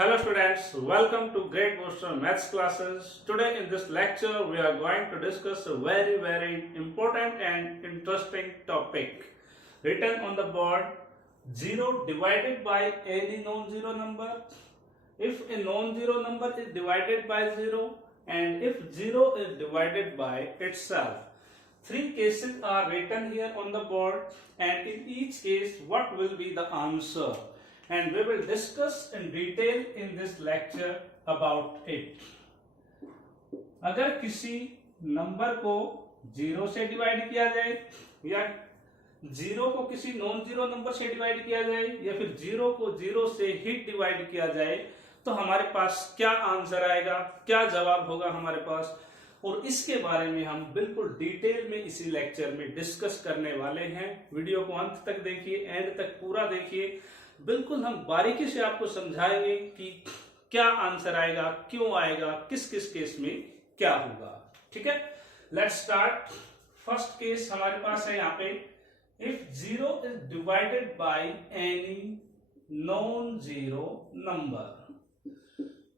Hello students, welcome to Great Booster Maths classes. Today in this lecture we are going to discuss a very important and interesting topic written on the board. 0 divided by any non-zero number. If a non-zero number is divided by 0 and if 0 is divided by itself. Three cases are written here on the board and in each case what will be the answer. And we will discuss in detail in this lecture about it. अगर किसी number को 0 से divide किया जाए या 0 को किसी non zero number से डिवाइड किया जाए या फिर 0 को 0 से ही डिवाइड किया जाए तो हमारे पास क्या आंसर आएगा, क्या जवाब होगा हमारे पास, और इसके बारे में हम बिल्कुल डिटेल में इसी लेक्चर में डिस्कस करने वाले हैं। वीडियो को अंत तक देखिए, एंड तक पूरा देखिए। बिल्कुल हम बारीकी से आपको समझाएंगे कि क्या आंसर आएगा, क्यों आएगा, किस किस केस में क्या होगा। ठीक है, लेट्स स्टार्ट। फर्स्ट केस हमारे पास है यहाँ पे, if 0 is divided by any non zero number.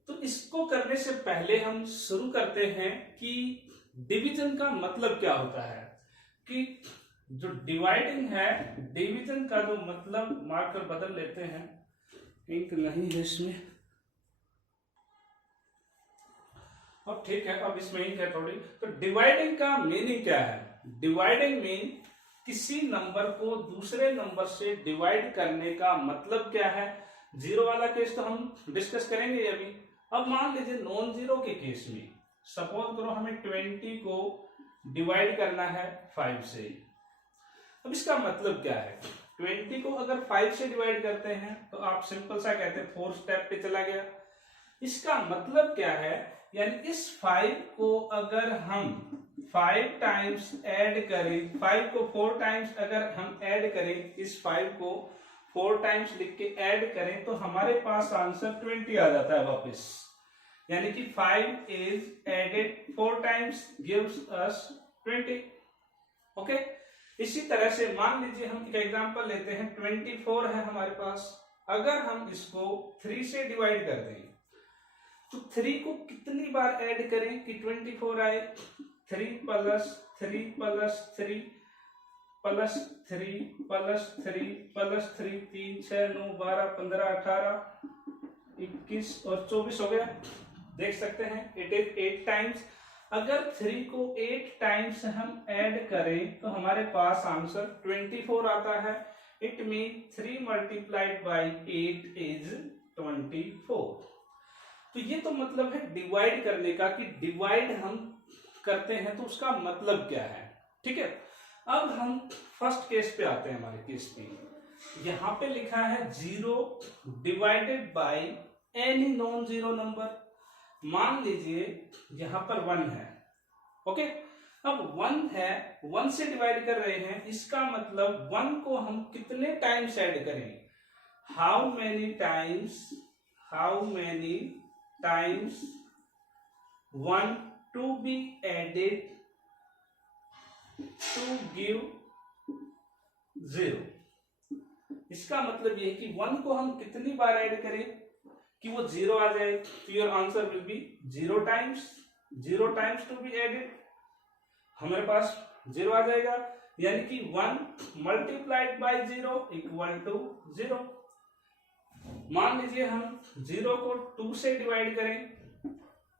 तो इसको करने से पहले हम शुरू करते हैं कि डिवीजन का मतलब क्या होता है। कि जो डिवाइडिंग है, डिवीजन का जो मतलब मार्कर बदल लेते हैं, इंक नहीं है इसमें, अब ठीक है, अब इसमें इंक है थोड़ी। तो डिवाइडिंग का मीनिंग क्या है? डिवाइडिंग मीन किसी नंबर को दूसरे नंबर से डिवाइड करने का मतलब क्या है। जीरो वाला केस तो हम डिस्कस करेंगे अभी। अब मान लीजिए नॉन जीरो के केस में सपोज करो हमें 20 को डिवाइड करना है 5 से। अब इसका मतलब क्या है? 20 को अगर 5 से डिवाइड करते हैं तो आप सिंपल सा कहते हैं 4 स्टेप पे चला गया। इसका मतलब क्या है? यानी इस 5 को अगर हम 5 टाइम्स ऐड करें, 5 को 4 टाइम्स अगर हम ऐड करें, इस 5 को 4 टाइम्स लिख के ऐड करें तो हमारे पास आंसर 20 आ जाता है वापस। यानी कि 5 is added 4 times gives us 20। Okay, इसी तरह से मान लीजिए हम एक एग्जांपल लेते हैं, 24 है हमारे पास। अगर हम इसको 3 से डिवाइड कर दें तो 3 को कितनी बार ऐड करें कि 24 आए? 3 plus 3 plus 3 plus 3 plus 3 plus 3, 3 6 9 12 15 18 21 और 24 हो गया। देख सकते हैं इट इज 8 टाइम्स। अगर 3 को 8 टाइम्स हम ऐड करें तो हमारे पास आंसर 24 आता है। It mean 3 multiplied by 8 is 24। तो ये तो मतलब है डिवाइड करने का, कि डिवाइड हम करते हैं तो उसका मतलब क्या है। ठीक है, अब हम फर्स्ट केस पे आते हैं। हमारे केस में यहां पे लिखा है 0 divided by any non zero number. मान लीजिए यहां पर 1 है। ओके, अब 1 है, 1 से डिवाइड कर रहे हैं, इसका मतलब 1 को हम कितने टाइम्स ऐड करें? How many times 1 to be added to give 0। इसका मतलब यह है कि 1 को हम कितनी बार ऐड करें कि वो 0 आ जाए। तो your answer will be 0 times to be added. हमारे पास 0 आ जाएगा, यानी कि 1 मल्टीप्लाइड बाय 0 इक्वल टू 0। मान लीजिए हम 0 को 2 से डिवाइड करें,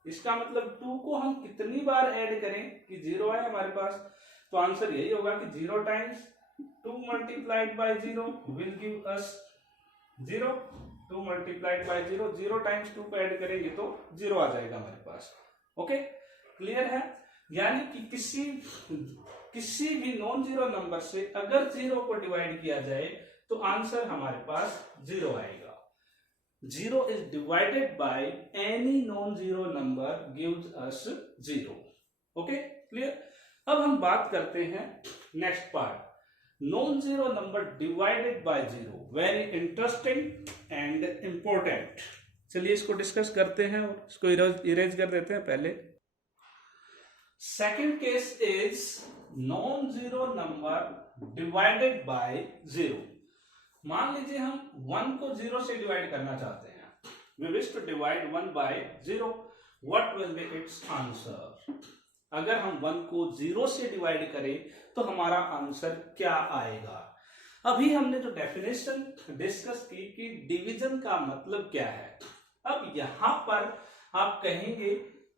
इसका मतलब 2 को हम कितनी बार ऐड करें कि 0 आए हमारे पास। तो आंसर यही होगा कि 0 times 2 multiplied bye 0 will give us 0। 2 multiplied bye 0, 0 times 2 को ऐड करेंगे तो 0 आ जाएगा हमारे पास। ओके, क्लियर है? यानी कि किसी भी नॉन जीरो नंबर से अगर 0 को डिवाइड किया जाए तो आंसर हमारे पास 0 आएगा। 0 is divided by any non zero number gives us 0। Okay, clear? अब हम बात करते हैं next part, non zero number divided by 0। Very interesting and important. चलिए इसको डिस्कस करते हैं और इसको इरेज कर देते हैं पहले। Second case is non zero number divided by 0। मान लीजिए हम 1 को 0 से डिवाइड करना चाहते हैं। we wish to divide 1 by 0, what will be its answer? अगर हम 1 को 0 से डिवाइड करें तो हमारा आंसर क्या आएगा? अभी हमने जो डेफिनेशन डिस्कस की कि डिवीजन का मतलब क्या है। अब यहां पर आप कहेंगे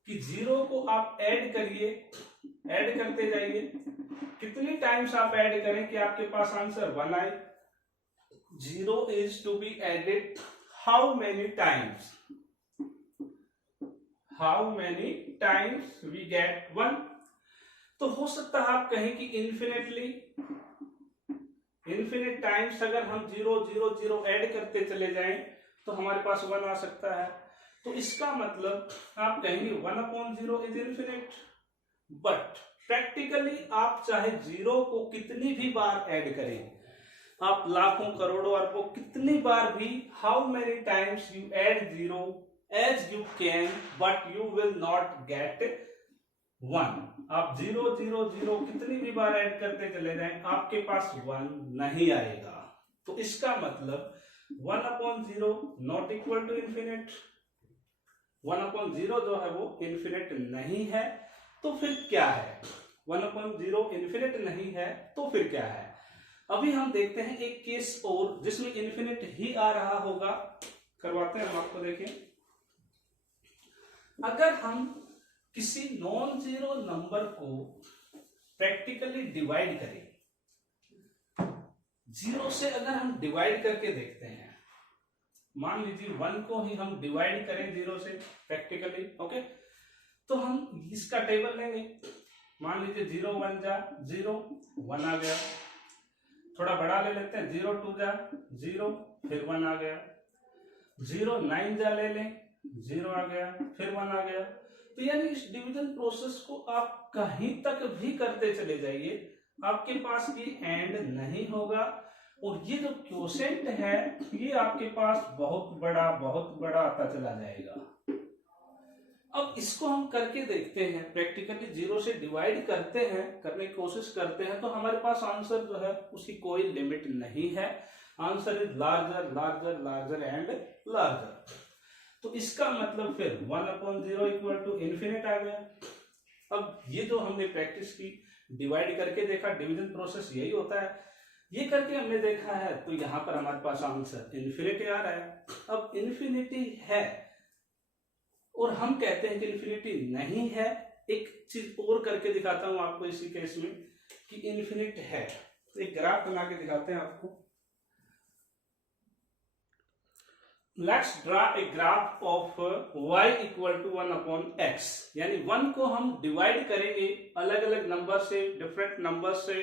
कि 0 को आप ऐड करिए, ऐड करते जाइए। कितनी टाइम्स आप ऐड करें कि आपके पास आंसर 1 आए? 0 is to be added how many times? How many times we get 1? तो हो सकता है आप कहें कि इन्फिनिटली, इन्फिनिट टाइम्स अगर हम 0 0 0 ऐड करते चले जाएं तो हमारे पास 1 आ सकता है। तो इसका मतलब आप कहेंगे 1/0 इज इन्फिनिट। बट प्रैक्टिकली आप चाहे 0 को कितनी भी बार ऐड करें, आप लाखों करोड़ों अरबों कितनी बार भी, how many times you add 0 as you can, but you will not get 1। आप 0 0 0 कितनी भी बार ऐड करते चले जाएं, आपके पास 1 नहीं आएगा। तो इसका मतलब 1/0 नॉट इक्वल टू इन्फिनिट। 1/0 जो है वो इन्फिनिट नहीं है। तो फिर क्या है? 1/0 इन्फिनिट नहीं है तो फिर क्या है? अभी हम देखते हैं एक केस और जिसमें इन्फिनिट ही आ रहा होगा। करवाते हैं हम आपको। देखिए, अगर हम किसी नॉन जीरो नंबर को प्रैक्टिकली डिवाइड करें, 0 से अगर हम डिवाइड करके देखते हैं, मान लीजिए 1 को ही हम डिवाइड करें 0 से प्रैक्टिकली, ओके, तो हम इसका टेबल लेंगे। मान लीजिए 0 1 जा 0, 1 आ गया। थोड़ा बड़ा ले लेते हैं, 0 2 जा 0, फिर 1 आ गया। 0 9 जा ले लें, 0 आ गया, फिर 1 आ गया। तो यानी इस डिवीजन प्रोसेस को आप कहीं तक भी करते चले जाइए, आपके पास ये एंड नहीं होगा। और ये जो क्वोशेंट है ये आपके पास बहुत बड़ा आता चला जाएगा। अब इसको हम करके देखते हैं, प्रैक्टिकली 0 से डिवाइड करते हैं, करने की कोशिश करते हैं, तो हमारे पास आंसर जो है उसकी कोई लिमिट नहीं है। Answer is larger larger larger and larger. तो इसका मतलब फिर 1/0 इक्वल टू इन्फिनिट आ गया। अब ये जो हमने प्रैक्टिस की, डिवाइड करके देखा, डिवीजन प्रोसेस यही होता है, ये करके हमने देखा है, तो यहां पर हमारे पास आंसर इन्फिनिटी आ रहा है। अब इन्फिनिटी है और हम कहते हैं कि इन्फिनिटी नहीं है। एक चीज और करके दिखाता हूं आपको इसी केस में कि इन्फिनिट है। तो एक ग्राफ बना के दिखाते हैं आपको। Let's draw a graph of y equal to 1/x। यानी 1 को हम डिवाइड करेंगे अलग अलग नंबर से, डिफरेंट नंबर से,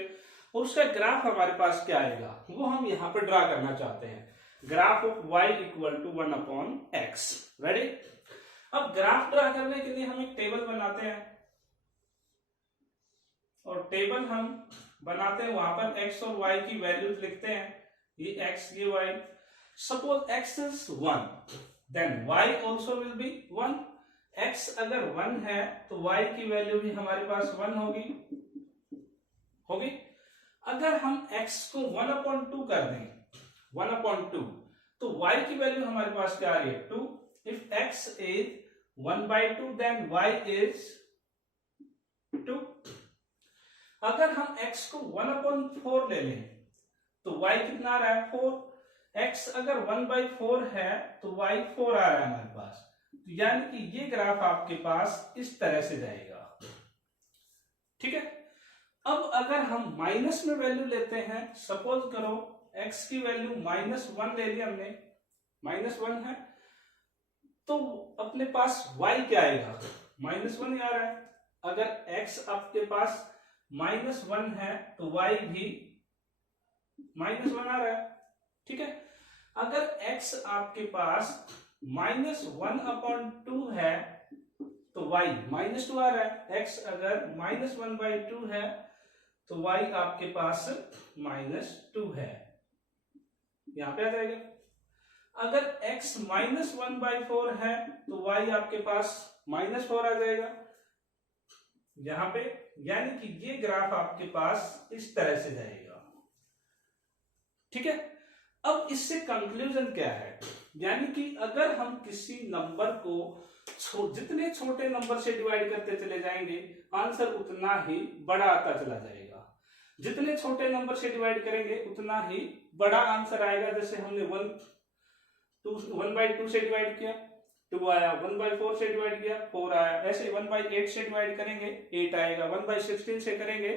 और उसका ग्राफ हमारे पास क्या आएगा वो हम यहां पर ड्रा करना चाहते हैं। Graph of y equal to 1/x। Ready? अब ग्राफ ड्रा करने के लिए हम एक टेबल बनाते हैं, और टेबल हम बनाते हैं, वहां पर x और y की वैल्यूज लिखते हैं। ये x, ये y। Suppose x is 1, then y also will be 1। x अगर 1 है तो y की वैल्यू भी हमारे पास 1 होगी। अगर हम x को 1/2 कर दें, 1/2, तो y की वैल्यू हमारे पास क्या आ रही है? 2। If x is 1/2 then y is 2। अगर हम x को 1/4 ले लें तो y कितना आ रहा है? 4। x अगर 1/4 है तो y 4 आ रहा है हमारे पास। तो यानी कि ये ग्राफ आपके पास इस तरह से जाएगा। ठीक है? अब अगर हम माइनस में वैल्यू लेते हैं, सपोज करो x की वैल्यू -1 ले ली हमने, -1 है, तो अपने पास y क्या आएगा? -1 ही आ रहा है। अगर x आपके पास -1 है तो y भी -1 आ रहा है। ठीक है? अगर x आपके पास -1/2 है तो y -2 आ रहा है। x अगर -1/2 है तो y आपके पास -2 है, यहां पे आ जाएगा। अगर x -1/4 है तो y आपके पास -4 आ जाएगा यहां पे। यानी कि ये ग्राफ आपके पास इस तरह से जाएगा। ठीक है? अब इससे कंक्लूजन क्या है? यानी कि अगर हम किसी नंबर को जितने छोटे नंबर से डिवाइड करते चले जाएंगे आंसर उतना ही बड़ा आता चला जाएगा। जितने छोटे नंबर से डिवाइड करेंगे उतना ही बड़ा आंसर आएगा। जैसे हमने 1/2 से डिवाइड किया 2 आया, 1/4 से डिवाइड किया 4 आया, ऐसे 1/8 से डिवाइड करेंगे 8 आएगा, 1/16 से करेंगे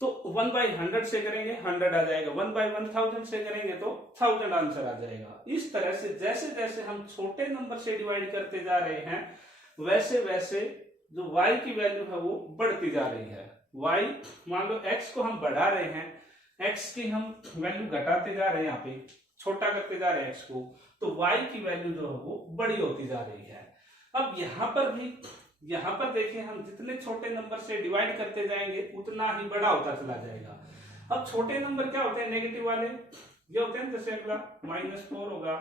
तो 1/100 से करेंगे 100 आ जाएगा, 1/1000 से करेंगे तो 1000 आंसर आ जाएगा। इस तरह से जैसे जैसे हम छोटे नंबर से डिवाइड करते जा रहे हैं वैसे वैसे जो y की वैल्यू है वो बढ़ती जा रही है। y मान लो x को हम बढ़ा रहे हैं, x की हम वैल्यू घटाते जा रहे हैं, यहाँ पे छोटा करते जा रहे हैं x को, तो y की वैल्यू जो है वो बड़ी होती जा रही है। अब यहाँ पर देखिए हम जितने छोटे नंबर से डिवाइड करते जाएंगे उतना ही बड़ा होता चला जाएगा। अब छोटे नंबर क्या होते हैं, नेगेटिव वाले ये होते हैं, जैसे अगला -4 होगा,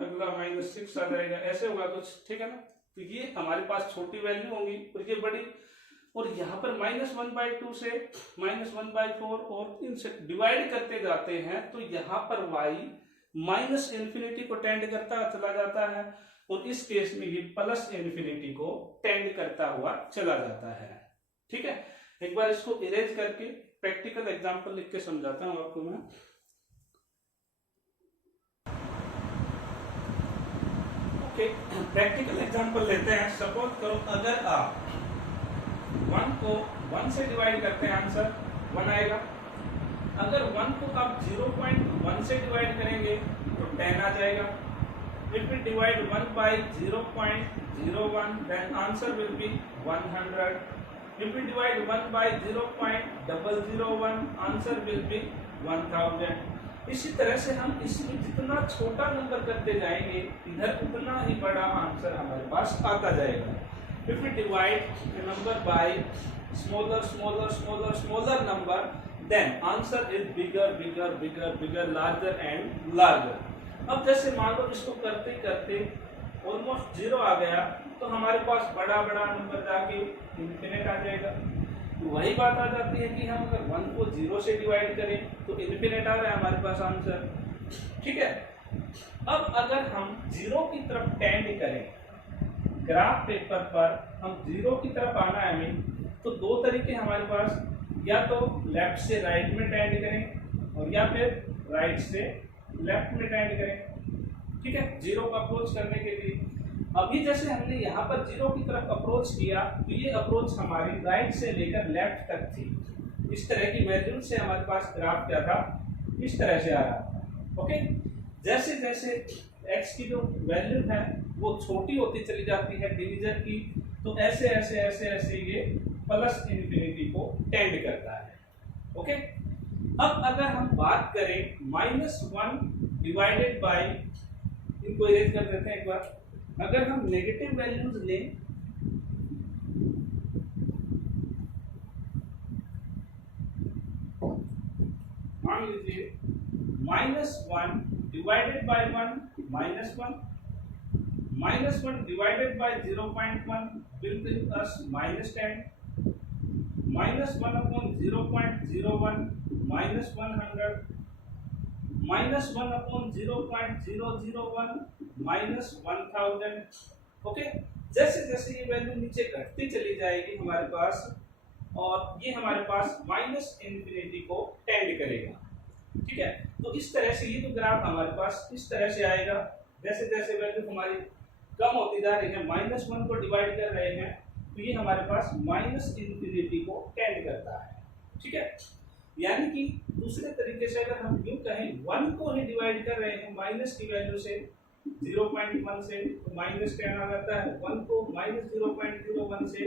अगला -6 आ जाएगा, ऐसे होगा कुछ, ठीक है ना। तो ये हमारे पास छोटी वैल्यू होंगी और ये बड़ी, और यहाँ पर -1/2 से -1/4 और इनसे डिवाइड करते जाते हैं तो यहाँ पर y -∞ को टेंड करता चला जाता है और इस केस में ये +∞ को टेंड करता हुआ चला जाता है। ठीक है, एक बार इसको इरेज करके प्रैक्टिकल एग्जांपल लिख के समझाता हूं आपको मैं। ओके, प्रैक्टिकल एग्जांपल लेते हैं। सपोज करो अगर आप 1 को 1 से डिवाइड करते हैं आंसर 1 आएगा। अगर 1 को आप 0.1 से डिवाइड करेंगे तो 10 आ जाएगा। If we divide 1 by 0.01 then answer will be 100. If we divide 1 by 0.001 answer will be 1000. इसी तरह से हम इसमें जितना छोटा नंबर करते जाएंगे इधर उतना ही बड़ा आंसर हमारे पास आता जाएगा। If we divide a number by smaller number then answer is bigger, larger and larger. अब जैसे मान लो इसको करते करते ऑलमोस्ट 0 आ गया तो हमारे पास बड़ा नंबर जाके इन्फिनिट आ जाएगा। तो वही बात आ जाती है कि हम अगर 1 को 0 से डिवाइड करें तो इन्फिनिट आ रहा है हमारे पास आंसर। ठीक है, अब अगर हम 0 की तरफ टेंड करें, ग्राफ पेपर पर हम 0 की तरफ आना है हमें, तो दो तरीके हमारे पास, या तो लेफ्ट से राइट में टेंड करें और या फिर राइट से लेफ्ट में टेंड करें। ठीक है, 0 को अप्रोच करने के लिए अभी जैसे हमने यहाँ पर 0 की तरफ अप्रोच किया तो ये अप्रोच हमारी राइट से लेकर लेफ्ट तक थी। इस तरह की वैल्यू से हमारे पास ग्राफ क्या था, इस तरह से आ रहा था। ओके, जैसे जैसे x की जो वैल्यू है वो छोटी होती चली जाती है डिवीजर की, तो ऐसे ऐसे ऐसे ऐसे ये +∞ को टेंड करता है। ओके, अब अगर हम बात करें -1 डिवाइडेड बाय, इनको इरेज कर देते हैं एक बार। अगर हम नेगेटिव वैल्यूज लें मान लीजिए -1 divided by 1 -1, -1 divided by 0.1 will give us -10, -1 upon 0.01 -100, -1 upon 0.001 -1000। Okay, जैसे जैसे ये वैल्यू नीचे घटती चली जाएगी हमारे पास, और ये हमारे पास -∞ को टेंड करेगा। ठीक है, तो इस तरह से ये जो ग्राफ हमारे पास इस तरह से आएगा। जैसे जैसे वैल्यू हमारी कम होती जा रही है, -1 को डिवाइड कर रहे हैं तो ये हमारे पास -∞ को टेंड करता है। ठीक है, यानी कि दूसरे तरीके से अगर हम यूं कहें 1 को ही डिवाइड कर रहे हैं माइनस की वैल्यू से 0.1 से तो -10 आ जाता है, 1 को -0.01 से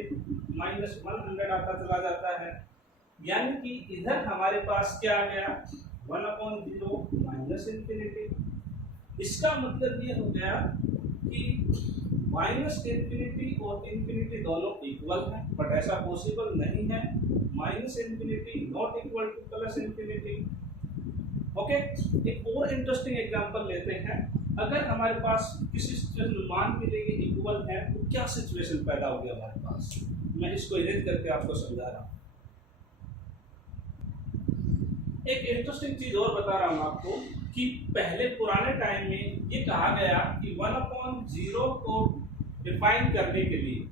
-100 आता चला जाता है। यानी कि इधर हमारे पास क्या आ गया, 1/0 -∞। इसका मतलब ये हो गया कि -∞ और इन्फिनिटी दोनों इक्वल हैं, बट ऐसा पॉसिबल नहीं है। -∞ नॉट इक्वल टू +∞। ओके, एक और इंटरेस्टिंग एग्जांपल लेते हैं। अगर हमारे पास किसी सिचुएशन मान के लिए इक्वल है तो क्या सिचुएशन पैदा हो गया हमारे पास, मैं इसको इरेज करके आपको समझा रहा हूँ। एक इंटरेस्टिंग चीज और बता रहा हूं आपको कि पहले पुराने टाइम में ये कहा गया कि 1/0 को डिफाइन करने के लिए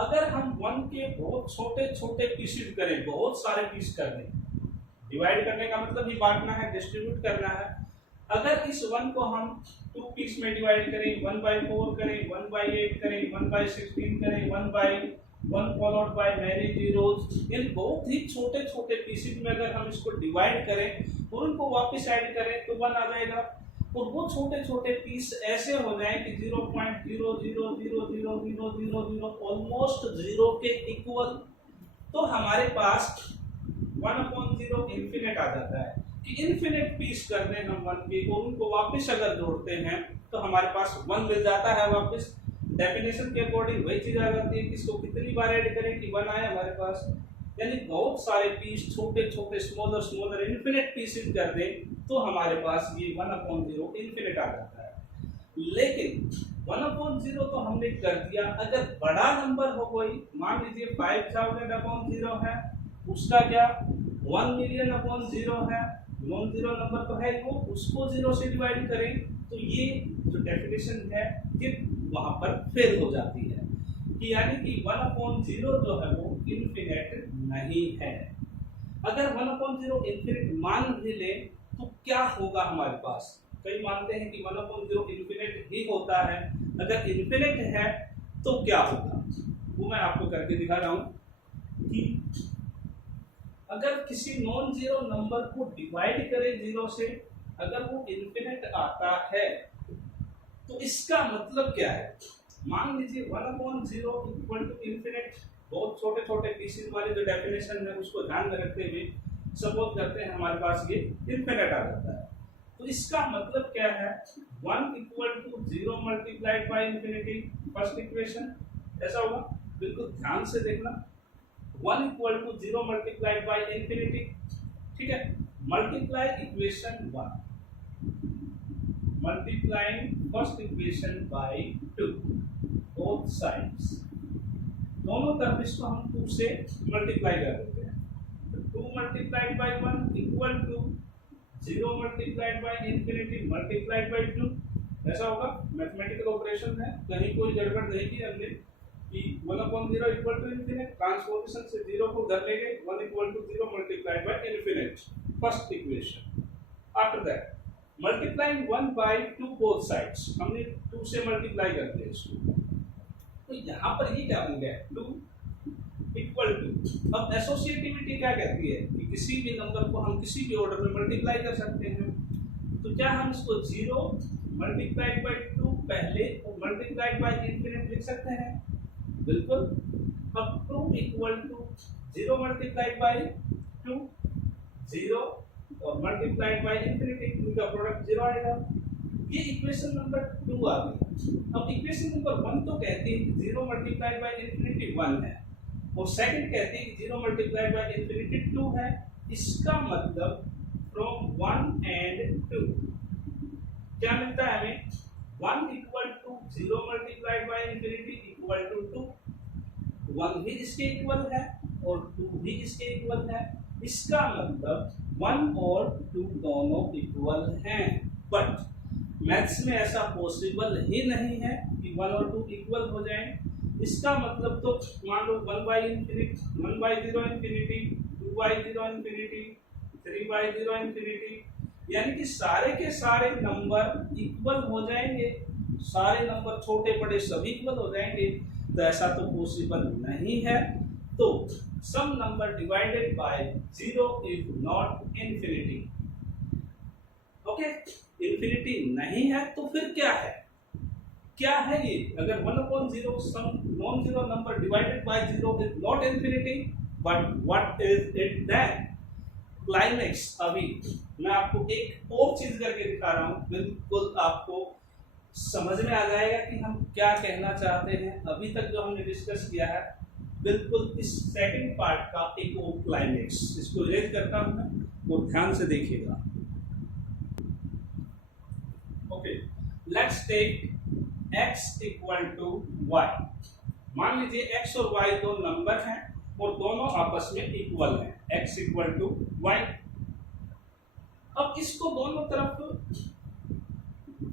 अगर हम 1 के बहुत छोटे छोटे पीसेस करें, बहुत सारे पीस कर दें, डिवाइड करने का मतलब ही बांटना है, डिस्ट्रीब्यूट करना है। अगर इस 1 को हम 2 पीस में डिवाइड करें, 1/4 करें, 1/8 करें, 1/16 करें, 1 फॉलोड बाय मैनी जीरोस, इन बहुत ही छोटे छोटे पीसेस में अगर हम इसको डिवाइड करें और उनको वापस ऐड करें तो 1 आ जाएगा। और वो छोटे छोटे पीस ऐसे हो जाए कि 0.0000000 ऑलमोस्ट 0 के इक्वल, तो हमारे पास 1/0 इन्फिनिट आ जाता है कि इन्फिनिट पीस कर दें हम 1 के और उनको वापस अगर जोड़ते हैं तो हमारे पास 1 मिल जाता है वापस। डेफिनेशन के अकॉर्डिंग वही चीज आ जाती है कि इसको कितनी बार ऐड करें कि 1 आए हमारे पास। यानी बहुत सारे पीस छोटे छोटे स्मॉलर इन्फिनिट पीसेस कर दें तो हमारे पास ये 1/0 इन्फिनिट आ जाता है। लेकिन 1/0 तो हमने कर दिया, अगर बड़ा नंबर हो कोई, मान लीजिए 5000/0 है, उसका क्या 1,000,000/0 है, नॉन जीरो नंबर तो है वो, उसको 0 से डिवाइड करें तो ये जो डेफिनेशन है ये वहां पर फेल हो जाती है कि यानी कि 1/0 जो है वो इन्फिनिट नहीं है। अगर 1/0 इन्फिनिट मान भी ले तो क्या होगा हमारे पास, कई मानते हैं कि 1/0 इन्फिनिट ही होता है। अगर इन्फिनिट है तो क्या होगा वो मैं आपको करके दिखा रहा हूं कि अगर किसी नॉन जीरो नंबर को डिवाइड करें 0 से, अगर वो इन्फिनिट आता है तो इसका मतलब क्या है। मान लीजिए 1/0 इक्वल टू इन्फिनिट, बहुत छोटे छोटे पीसेस वाले जो डेफिनेशन है उसको ध्यान में रखते हुए सपोज करते हैं हमारे पास ये इन्फिनिट आ जाता है, तो इसका मतलब क्या है 1 equal to 0 multiplied by infinity, first equation ऐसा होगा, बिल्कुल ध्यान से देखना। 1 equal to 0 multiplied by infinity, ठीक है, multiply equation 1, multiplying first equation by 2, both sides, दोनों तरफ इसको हम 2 से मल्टीप्लाई कर देते हैं, तो 2 multiplied by 1 equal to 0 multiplied by infinity multiplied by 2, ऐसा होगा। मैथमेटिकल ऑपरेशन है, कहीं कोई गड़बड़ नहीं की हमने कि 1/0 इक्वल टू इन्फिनिट, ट्रांसपोजिशन से 0 को उधर ले गए, 1 equal to 0 multiplied by infinite, first equation. After that multiplying 1 by 2 both sides, हमने 2 से मल्टीप्लाई करते हैं इसको, तो यहाँ पर ये क्या बन गया 2 इक्वल टू। अब एसोसिएटिविटी क्या कहती है कि किसी भी नंबर को हम किसी भी ऑर्डर में मल्टीप्लाई कर सकते हैं, तो क्या हम इसको 0 मल्टीप्लाइड बाय 2 पहले और मल्टीप्लाइड बाय इन्फिनिट लिख सकते हैं, बिल्कुल। अब 2 इक्वल टू 0 मल्टीप्लाइड बाय 2, 0 और मल्टीप्लाइड बाय इन्फिनिटी, इनका प्रोडक्ट 0 आएगा। ये इक्वेशन नंबर 2 आ गई। अब इक्वेशन नंबर 1 तो कहती है कि 0 मल्टीप्लाइड बाय इन्फिनिटी 1 है और सेकंड कहती है कि 0 मल्टीप्लाइड बाय इन्फिनिटी 2 है। इसका मतलब फ्रॉम 1 एंड 2 क्या मिलता है हमें, 1 equal to 0 multiplied by infinity equal to 2, 1 भी इसके इक्वल है और 2 भी इसके इक्वल है। इसका मतलब 1 और 2 दोनों इक्वल हैं, बट मैथ्स में ऐसा पॉसिबल ही नहीं है कि 1 और 2 इक्वल हो जाएं। इसका मतलब तो मान लो 1/0 इन्फिनिटी, 2/0 इन्फिनिटी, 3/0 इन्फिनिटी, यानी कि सारे के सारे नंबर इक्वल हो जाएंगे, सारे नंबर छोटे बड़े सभी इक्वल हो जाएंगे, तो ऐसा तो पॉसिबल नहीं है। तो some number divided by 0 is not infinity. Okay, infinity नहीं है तो फिर क्या है, क्या है ये, अगर 1/0 some non zero number divided by 0 is not infinity, but what is it then. Climax अभी मैं आपको एक और चीज करके दिखा रहा हूं, बिल्कुल आपको समझ में आ जाएगा कि हम क्या कहना चाहते हैं। अभी तक जो हमने डिस्कस किया है बिल्कुल इस सेकंड पार्ट का एक और क्लाइमेक्स, इसको इरेज करता हूं मैं और ध्यान से देखिएगा। Okay, let's take x equal to y। मान लीजिए x और y दो नंबर हैं और दोनों आपस में इक्वल हैं, x इक्वल टू y। अब इसको दोनों तरफ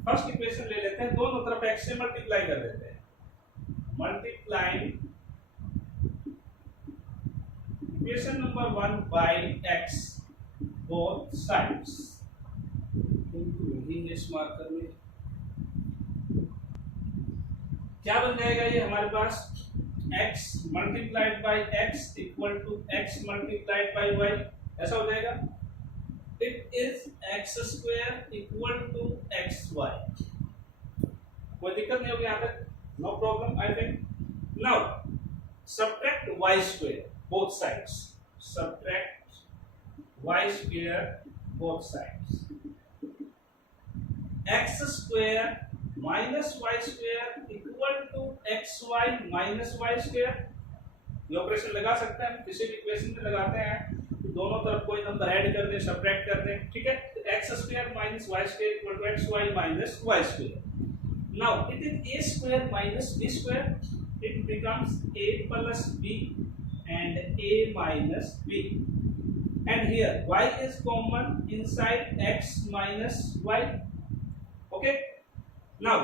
फर्स्ट इक्वेशन ले लेते हैं, दोनों तरफ x से मल्टीप्लाई कर देते हैं, multiplying equation number 1 by x both sides, नहीं इस मार्कर में क्या बन जाएगा, ये हमारे पास x multiplied by x equal to x multiplied by y, ऐसा हो जाएगा। It is x square equal to xy, कोई दिक्कत नहीं होगी यहाँ तक, no problem I think. Now subtract y square both sides, subtract y square both sides, x square minus y square equal to xy minus y square. ये operation लगा सकते हैं, किसी भी इक्वेशन पे लगाते हैं, दोनों तरफ कोई नंबर ऐड कर दें, सब्ट्रैक्ट कर दें, ठीक है। x square minus y square equal to xy minus y square. Now it is a square minus b square, it becomes a plus b and a minus b, and here y is common inside x minus y, okay. Now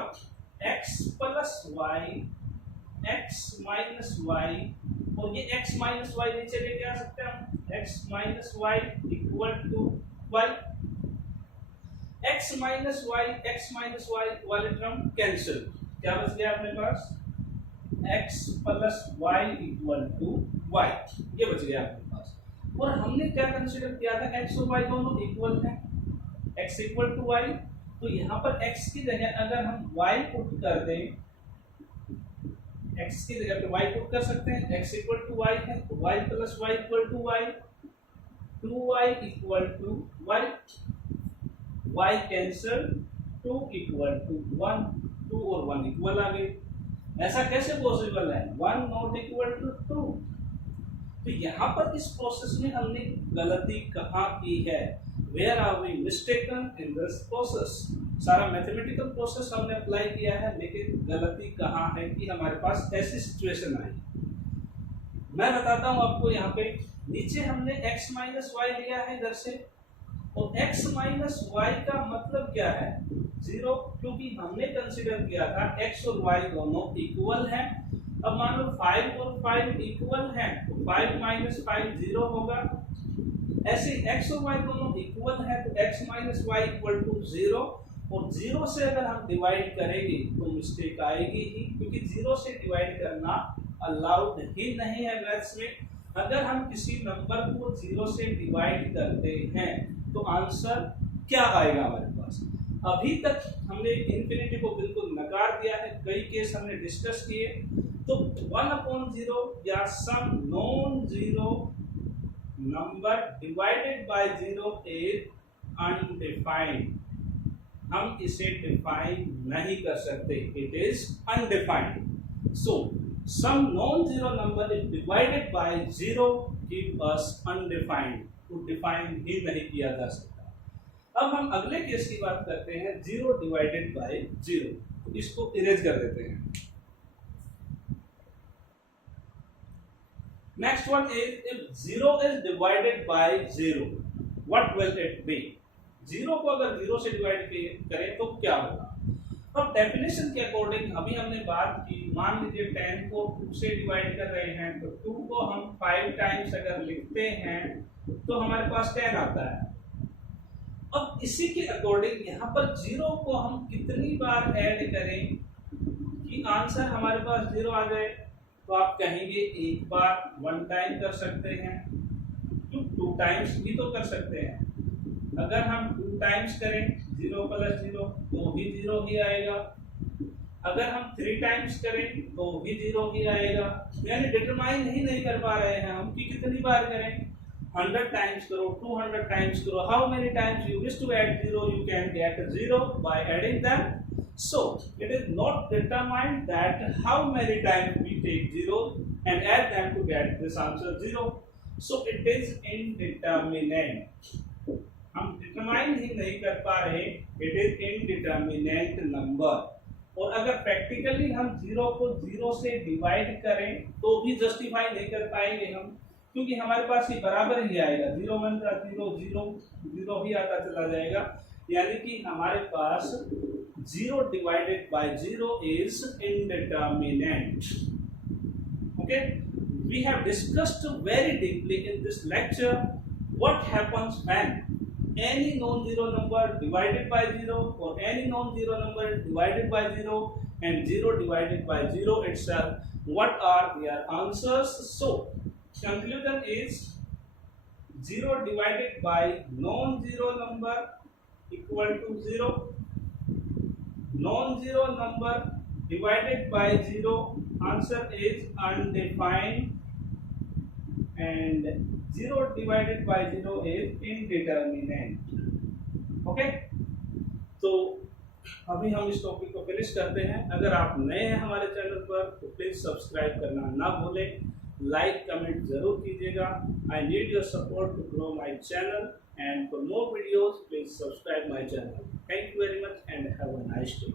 x plus y, x minus y, और ये x minus y नीचे लेके आ सकते हैं हम, x minus y equal to y, x minus y वाले term cancel, क्या बच गया अपने पास, x plus y equal to y, ये बच गया अपने पास। और हमने क्या कंसीडर किया था, x और y दोनों इक्वल हैं, x इक्वल टू y, तो यहाँ पर x की जगह अगर हम y पुट कर दें, x की जगह पे y पुट कर सकते हैं, x इक्वल टू y है तो y plus y equal to y, 2y equal to y, y cancel, 2 equal to 1, 2 और 1 इक्वल आ गए। ऐसा कैसे पॉसिबल है, 1 नॉट इक्वल टू 2। तो यहाँ पर इस प्रोसेस में हमने गलती कहाँ की है, where are we mistaken in this process. सारा मैथमेटिकल प्रोसेस हमने अप्लाई किया है, लेकिन गलती कहाँ है कि हमारे पास ऐसी सिचुएशन आई। मैं बताता हूँ आपको, यहाँ पे नीचे हमने x माइनस वाई लिया है इधर से, और x माइनस वाई का मतलब क्या है, 0, क्योंकि हमने कंसीडर किया था x और y दोनों इक्वल हैं। अब मान लो 5 और 5 इक्वल हैं, तो 5 माइनस 5 0 होगा। ऐसे x और y दोनों इक्वल हैं, तो x minus y equal to 0, और 0 से अगर हम डिवाइड करेंगे तो मिस्टेक आएगी ही, क्योंकि 0 से डिवाइड करना अलाउड ही नहीं है मैथ्स में। अगर हम किसी नंबर को 0 से डिवाइड करते हैं तो आंसर क्या आएगा हमारे पास। अभी तक हमने इंफिनिटी को बिल्कुल नकार दिया है, कई केस हमने डिस्कस किए। तो 1/0 या some non zero number divided by 0 is undefined, हम इसे डिफाइन नहीं कर सकते, it is undefined. So some non zero number is divided by 0 give us undefined, तो डिफाइन ही नहीं किया जा सकता। अब हम अगले केस की बात करते हैं, 0 डिवाइडेड बाय 0, तो इसको इरेज कर देते हैं। Next one is, if 0 is divided by 0 what will it be. 0 को अगर 0 से डिवाइड करें तो क्या होगा। अब डेफिनेशन के अकॉर्डिंग अभी हमने बात की, मान लीजिए 10 को 2 से डिवाइड कर रहे हैं, तो 2 को हम 5 टाइम्स अगर लिखते हैं तो हमारे पास 10 आता है। अब इसी के अकॉर्डिंग यहाँ पर 0 को हम कितनी बार ऐड करें कि आंसर हमारे पास 0 आ जाए, तो आप कहेंगे एक बार 1 टाइम कर सकते हैं, 2 टाइम्स भी तो कर सकते हैं। अगर हम 2 टाइम्स करें 0 प्लस 0 तो भी 0 ही आएगा, अगर हम 3 टाइम्स करें तो भी 0 ही आएगा। यानी डिटरमाइन ही नहीं कर पा रहे हैं हम कि कितनी बार करें। 100 टाइम्स करो, 200 टाइम्स करो, how many times you wish to add 0, you can get 0 by adding them. So it is not determined that how many times we take 0 and add them to get this answer 0. So it is indeterminate. हम determine ही नहीं कर पा रहे, it is indeterminate number. और अगर practically हम 0 को 0 से डिवाइड करें तो भी जस्टिफाई नहीं कर पाएंगे हम, क्योंकि हमारे पास ये बराबर ही आएगा, 0 1 का 0 0 0 ही आता चला जाएगा, यानी कि हमारे पास 0 divided by 0 is indeterminate. Okay, we have discussed very deeply in this lecture what happens when any non-zero number divided by 0 or any non-zero number divided by 0 and 0 divided by 0 itself, what are their answers. So conclusion is 0 divided by non-zero number equal to 0, non-zero number divided by 0, answer is undefined, and 0 divided by 0 is indeterminate. Okay, तो अभी हम इस topic को finish करते हैं. अगर आप नए हैं हमारे चैनल पर तो प्लीज सब्सक्राइब करना ना भूलें, लाइक कमेंट जरूर कीजिएगा. I need your support to grow my channel, and for more videos please subscribe my channel. Thank you very much and have a nice day.